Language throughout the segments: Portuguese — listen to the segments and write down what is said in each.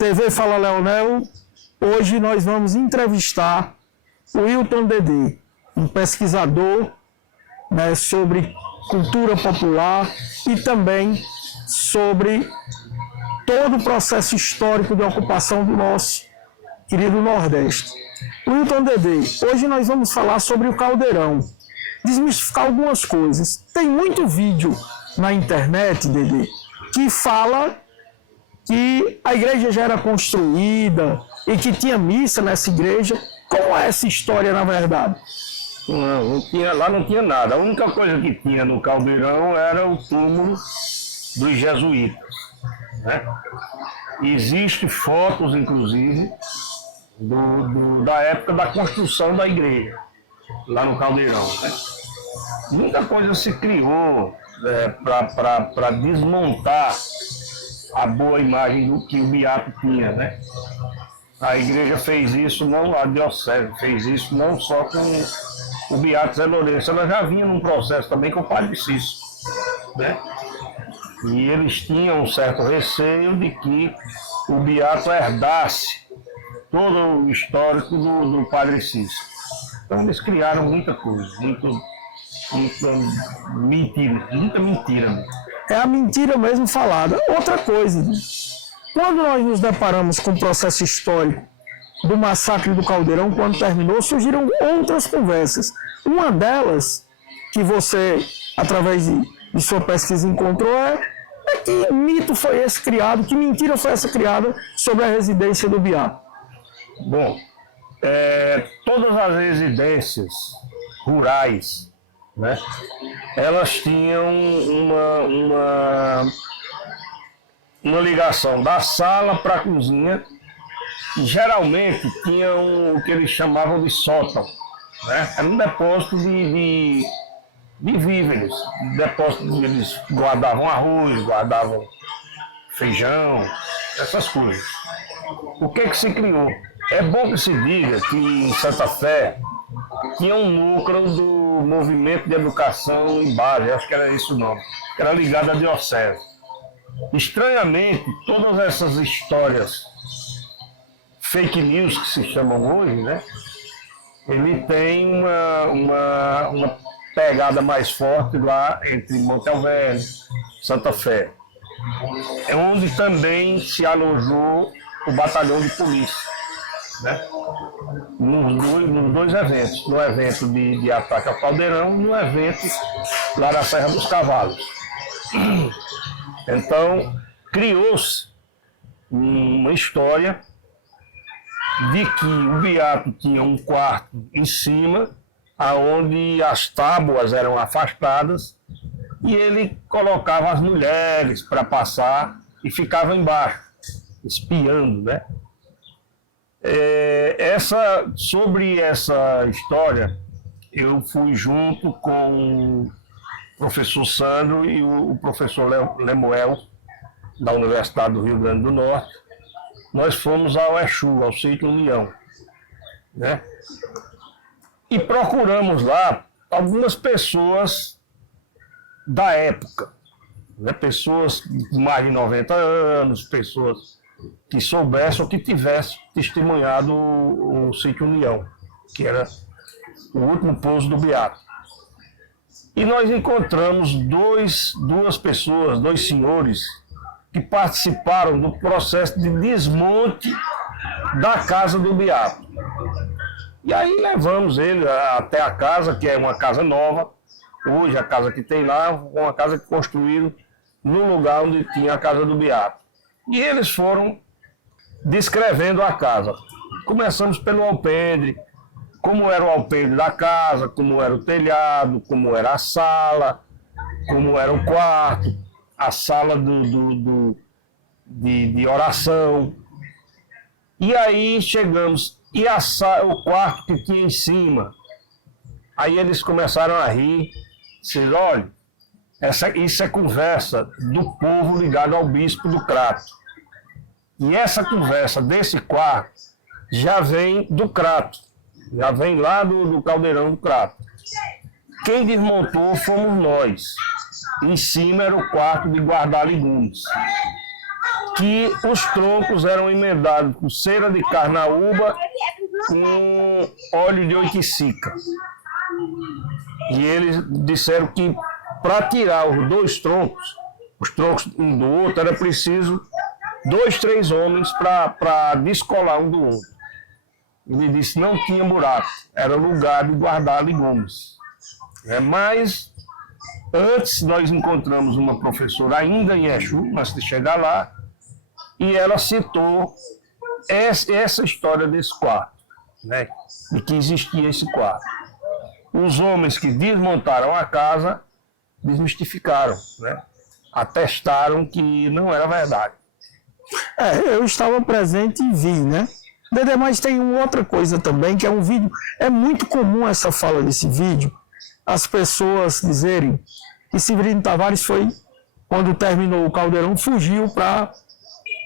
TV Fala Leonel, hoje nós vamos entrevistar o Wilton Dedê, um pesquisador, né, sobre cultura popular e também sobre todo o processo histórico de ocupação do nosso querido Nordeste. Wilton Dedê, hoje nós vamos falar sobre o Caldeirão, desmistificar algumas coisas. Tem muito vídeo na internet, Dedê, que fala que a igreja já era construída e que tinha missa nessa igreja. Como é essa história, na verdade? Lá não tinha nada. A única coisa que tinha no Caldeirão era o túmulo dos jesuítas, né? Existem fotos, inclusive, da época da construção da igreja, lá no Caldeirão, né? Muita coisa se criou para desmontar a boa imagem do que o Beato tinha, né? A igreja fez isso, não a diocese, fez isso não só com o Beato Zé Lourenço, ela já vinha num processo também com o Padre Cícero, né? E eles tinham um certo receio de que o Beato herdasse todo o histórico do Padre Cícero. Então eles criaram muita coisa, muita mentira mesmo. É a mentira mesmo falada. Outra coisa, quando nós nos deparamos com o processo histórico do massacre do Caldeirão, quando terminou, surgiram outras conversas. Uma delas, que você, através de sua pesquisa, encontrou, é que mito foi esse criado, que mentira foi essa criada sobre a residência do Beato? Bom, todas as residências rurais, né, elas tinham uma ligação da sala para a cozinha, e geralmente tinham o que eles chamavam de sótão, né? Era um depósito de víveres, depósito onde eles guardavam arroz, guardavam feijão, essas coisas. O que se criou? É bom que se diga que em Santa Fé tinha um núcleo do Movimento de Educação em Base, acho que era esse o nome, que era ligado à diocese. Estranhamente, todas essas histórias fake news que se chamam hoje, né? Ele tem uma pegada mais forte lá entre Monte Alverne e Santa Fé. É onde também se alojou o batalhão de polícia, né? Nos dois eventos, no evento de ataque ao Caldeirão e no evento lá na Serra dos Cavalos. Então, criou-se uma história de que o Beato tinha um quarto em cima, onde as tábuas eram afastadas, e ele colocava as mulheres para passar e ficava embaixo, espiando, né? Sobre essa história, eu fui junto com o professor Sandro e o professor Lemuel, da Universidade do Rio Grande do Norte. Nós fomos ao Exu, ao Sítio União, né? E procuramos lá algumas pessoas da época, né? Pessoas de mais de 90 anos, pessoas que soubessem ou que tivessem testemunhado o Sítio União, que era o último pouso do Beato. E nós encontramos duas pessoas, dois senhores, que participaram do processo de desmonte da casa do Beato. E aí levamos ele até a casa, que é uma casa nova. Hoje a casa que tem lá é uma casa que construíram no lugar onde tinha a casa do Beato. E eles foram descrevendo a casa. Começamos pelo alpendre, como era o alpendre da casa, como era o telhado, como era a sala, como era o quarto, a sala de oração. E aí chegamos, e o quarto que tinha em cima. Aí eles começaram a rir, disseram, olha, isso é conversa do povo ligado ao bispo do Crato. E essa conversa desse quarto já vem do Crato, já vem lá do Caldeirão do Crato. Quem desmontou fomos nós. Em cima era o quarto de guardar legumes, que os troncos eram emendados com cera de carnaúba com óleo de oiticica. E eles disseram que para tirar os dois troncos, os troncos um do outro, era preciso 2, 3 homens para descolar um do outro. Ele disse que não tinha buraco, era lugar de guardar legumes. Mas antes nós encontramos uma professora ainda em Exu, antes de chegar lá, e ela citou essa história desse quarto, né? De que existia esse quarto. Os homens que desmontaram a casa desmistificaram, né? Atestaram que não era verdade. Eu estava presente e vi, né? Dedé, mas tem uma outra coisa também, que é um vídeo, é muito comum essa fala desse vídeo, as pessoas dizerem que Severino Tavares foi, quando terminou o Caldeirão, fugiu para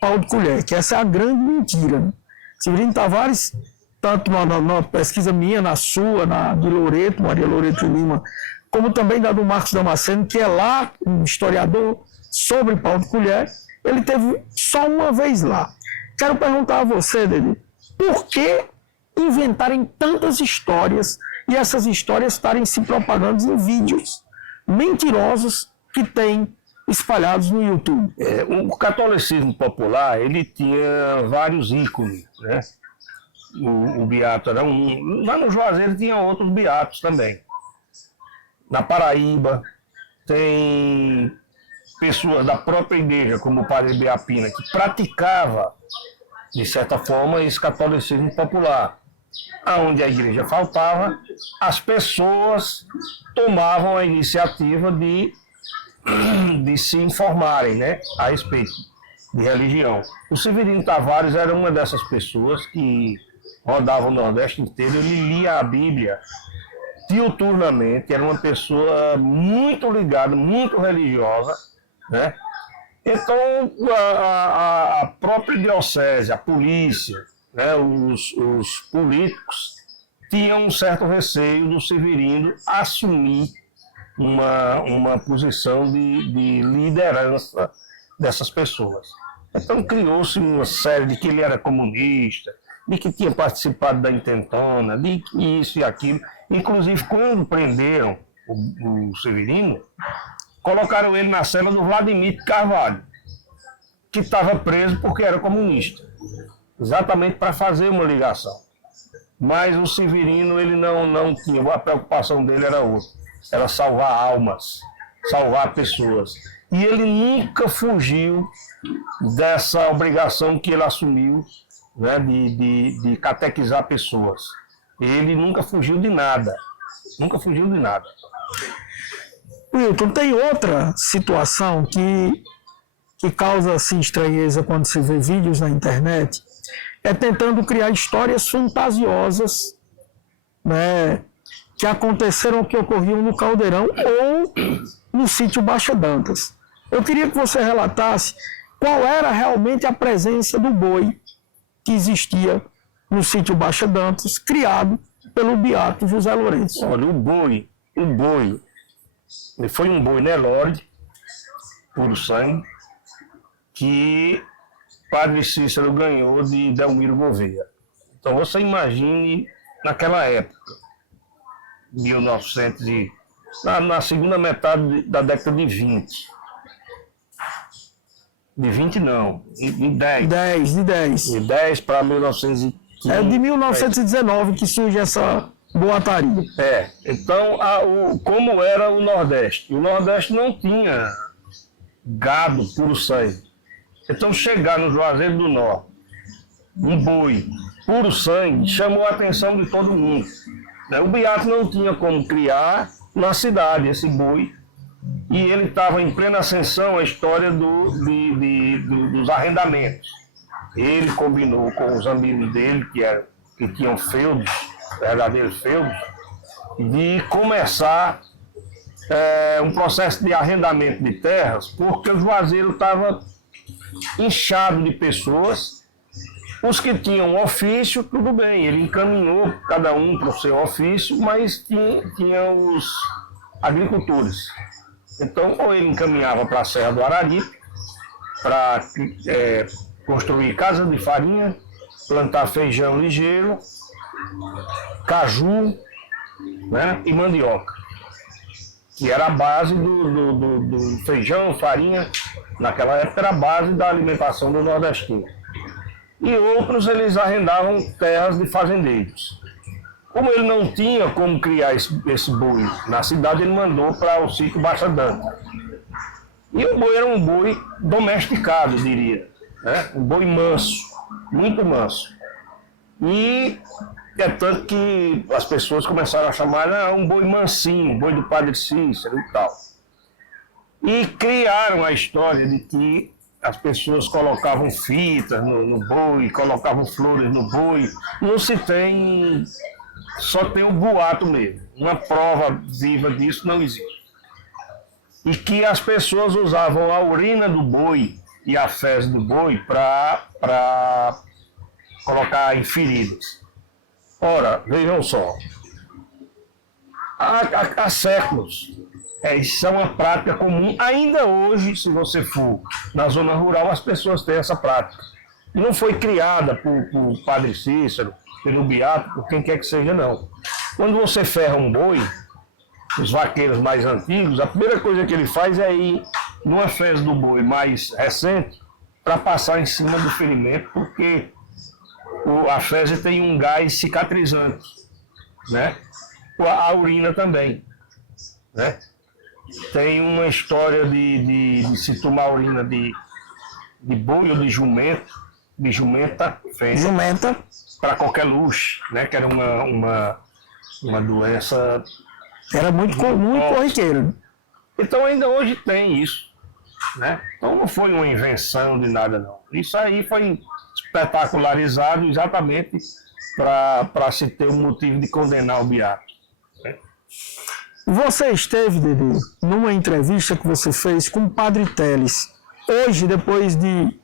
pau de colher, que essa é a grande mentira, né? Severino Tavares, tanto na pesquisa minha, na sua, na de Loreto, Maria Loreto Lima, como também da do Marcos Damasceno, que é lá um historiador sobre pau de colher, ele teve só uma vez lá. Quero perguntar a você, Dedê, por que inventarem tantas histórias e essas histórias estarem se propagando em vídeos mentirosos que tem espalhados no YouTube? O catolicismo popular, ele tinha vários ícones, né? O beato era um. Lá no Juazeiro tinha outros beatos também. Na Paraíba tem pessoas da própria igreja, como o padre Beapina, que praticava, de certa forma, esse catolicismo popular. Onde a igreja faltava, as pessoas tomavam a iniciativa de se informarem, né, a respeito de religião. O Severino Tavares era uma dessas pessoas que rodava o Nordeste inteiro, ele lia a Bíblia diuturnamente, era uma pessoa muito ligada, muito religiosa, né? Então, a própria diocese, a polícia, né, os políticos tinham um certo receio do Severino assumir uma posição de liderança dessas pessoas. Então criou-se uma série de que ele era comunista, de que tinha participado da intentona, de isso e aquilo. Inclusive, quando prenderam o Severino, colocaram ele na cela do Vladimir Carvalho, que estava preso porque era comunista, exatamente para fazer uma ligação. Mas o Severino, ele não tinha, a preocupação dele era outra, era salvar almas, salvar pessoas. E ele nunca fugiu dessa obrigação que ele assumiu, né, de catequizar pessoas. Ele nunca fugiu de nada, nunca fugiu de nada. Wilton, tem outra situação que causa assim, estranheza quando se vê vídeos na internet, é tentando criar histórias fantasiosas, né, que aconteceram, que ocorriam no Caldeirão ou no sítio Baixa Dantas. Eu queria que você relatasse qual era realmente a presença do boi que existia no sítio Baixa Dantas, criado pelo beato José Lourenço. Olha, o boi, ele foi um boi Nelore, puro sangue, que Padre Cícero ganhou de Delmiro Gouveia. Então você imagine naquela época, 1900 na segunda metade da década de 20. De 20 não, de 10. De 10 para 1915. É de 1919 que surge essa boataria. Então, como era o Nordeste? O Nordeste não tinha gado puro sangue. Então, chegar no Juazeiro do Norte, um boi puro sangue, chamou a atenção de todo mundo. O beato não tinha como criar na cidade esse boi, e ele estava em plena ascensão a história dos arrendamentos. Ele combinou com os amigos dele, que tinham feudos, verdadeiros feudos, de começar um processo de arrendamento de terras, porque o Juazeiro estava inchado de pessoas. Os que tinham ofício, tudo bem, ele encaminhou cada um para o seu ofício, mas tinha os agricultores. Então, ou ele encaminhava para a Serra do Araripe, para construir casa de farinha, plantar feijão ligeiro, caju, né, e mandioca, que era a base do feijão, farinha, naquela época era a base da alimentação do nordestino. E outros eles arrendavam terras de fazendeiros. Como ele não tinha como criar esse boi na cidade, ele mandou para o sítio Baixa Danta. E o boi era um boi domesticado, diria, né? Um boi manso, muito manso. E é tanto que as pessoas começaram a chamar um boi mansinho, boi do Padre Cícero e tal. E criaram a história de que as pessoas colocavam fitas no boi, colocavam flores no boi. Não se tem, só tem o boato mesmo. Uma prova viva disso não existe. E que as pessoas usavam a urina do boi e a fezes do boi para colocar em feridas. Ora, vejam só, há séculos, isso é uma prática comum. Ainda hoje, se você for na zona rural, as pessoas têm essa prática. E não foi criada por Padre Cícero, pelo Beato, por quem quer que seja, não. Quando você ferra um boi, os vaqueiros mais antigos, a primeira coisa que ele faz é ir numa fezes do boi mais recente para passar em cima do ferimento, porque a fezes tem um gás cicatrizante, né? A urina também, né? Tem uma história de se tomar urina de boi ou de jumenta fêmea, Jumenta. para qualquer luxo, né? Que era uma doença. Era muito comum e corriqueiro. Então ainda hoje tem isso, né? Então não foi uma invenção de nada, não. Isso aí foi espetacularizado exatamente para se ter um motivo de condenar o Beato, né? Você esteve, Dedê, numa entrevista que você fez com o Padre Teles. Hoje, depois de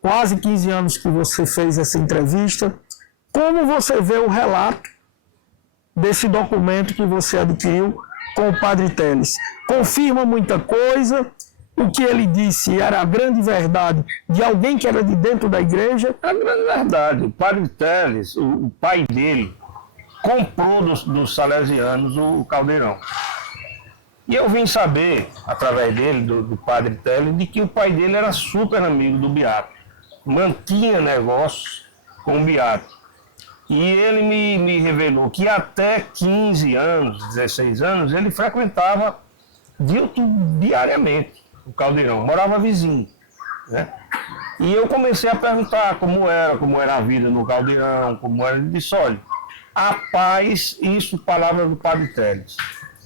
quase 15 anos que você fez essa entrevista, como você vê o relato desse documento que você adquiriu com o Padre Teles? Confirma muita coisa? O que ele disse era a grande verdade de alguém que era de dentro da igreja? É a grande verdade. O Padre Teles, o pai dele, comprou dos salesianos o Caldeirão. E eu vim saber, através dele, do Padre Teles, de que o pai dele era super amigo do Beato. Mantinha negócios com o Beato. E ele me revelou que até 15 anos, 16 anos, ele frequentava diariamente o Caldeirão, morava vizinho, né? E eu comecei a perguntar como era a vida no Caldeirão, como era. Ele disse: olha, a paz, isso palavra do Padre Teles,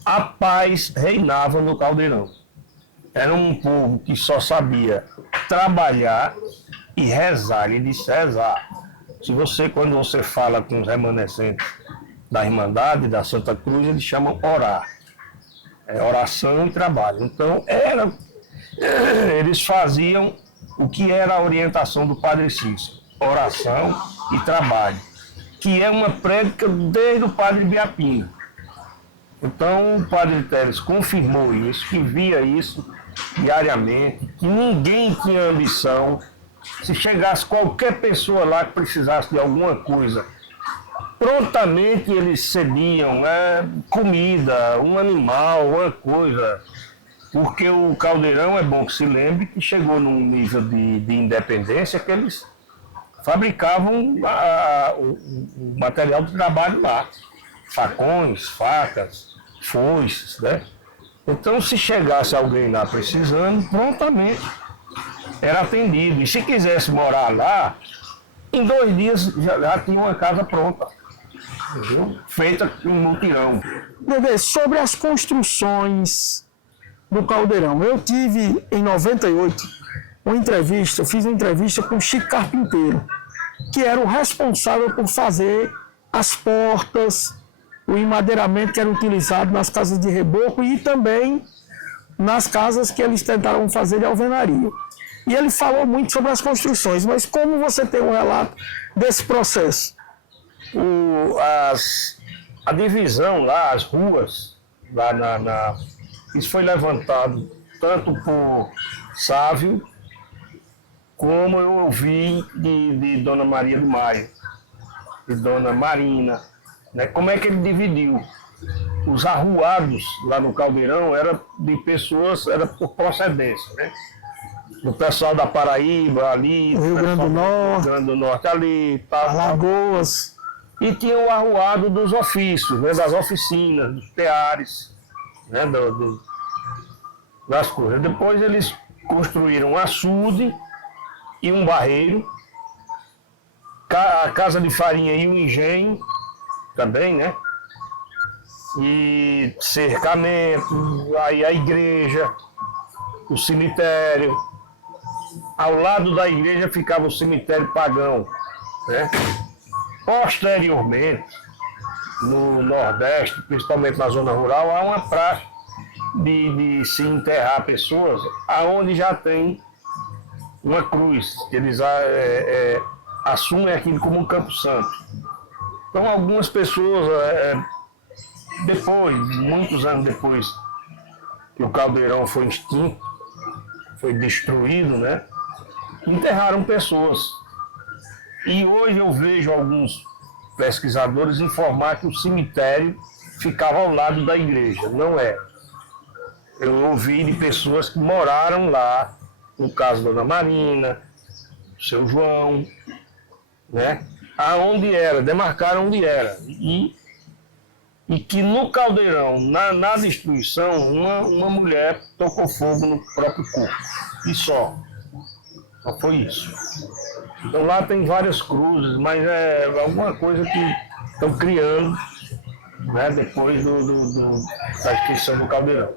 a paz reinava no Caldeirão. Era um povo que só sabia trabalhar e rezar. Ele disse rezar. Quando você fala com os remanescentes da Irmandade, da Santa Cruz, eles chamam orar. É oração e trabalho. Então, eles faziam o que era a orientação do Padre Cícero: oração e trabalho, que é uma prédica desde o Padre Biapina. Então, o Padre Teles confirmou isso, que via isso diariamente, que ninguém tinha ambição. Se chegasse qualquer pessoa lá que precisasse de alguma coisa, prontamente eles cediam comida, um animal, uma coisa. Porque o Caldeirão, é bom que se lembre, que chegou num nível de independência que eles fabricavam o material de trabalho lá. Facões, facas, foices, né? Então, se chegasse alguém lá precisando, prontamente era atendido. E se quisesse morar lá, em 2 dias já tinha uma casa pronta, entendeu? Feita em mutirão. Dedê, sobre as construções do Caldeirão, eu tive em 98 fiz uma entrevista com o Chico Carpinteiro, que era o responsável por fazer as portas, o emadeiramento que era utilizado nas casas de reboco e também nas casas que eles tentaram fazer de alvenaria. E ele falou muito sobre as construções, mas como você tem um relato desse processo? A divisão lá, as ruas, lá isso foi levantado tanto por Sávio como eu ouvi de Dona Maria do Maio, de Dona Marina, né? Como é que ele dividiu? Os arruados lá no Caldeirão era de pessoas, era por procedência, né? Do pessoal da Paraíba ali, Rio Grande do Norte, Rio Grande do Norte ali, tal. Alagoas. E tinha o arruado dos ofícios, né? Das oficinas, dos teares, né? Das coisas. Depois eles construíram um açude e um barreiro, a casa de farinha e um engenho também, né? E cercamento, aí a igreja, o cemitério. Ao lado da igreja ficava o cemitério pagão, né? Posteriormente, no Nordeste, principalmente na zona rural, há uma praxe de se enterrar pessoas aonde já tem uma cruz, que eles assumem aquilo como um campo santo. Então algumas pessoas, depois, muitos anos depois que o Caldeirão foi extinto, foi destruído, né? Enterraram pessoas. E hoje eu vejo alguns pesquisadores informar que o cemitério ficava ao lado da igreja. Não é. Eu ouvi de pessoas que moraram lá, no caso da Dona Marina, seu João, né? Aonde era, demarcaram onde era. E que no Caldeirão, na destruição, uma mulher tocou fogo no próprio corpo. E só. Só foi isso. Então lá tem várias cruzes, mas é alguma coisa que estão criando, né, depois da extinção do Caldeirão.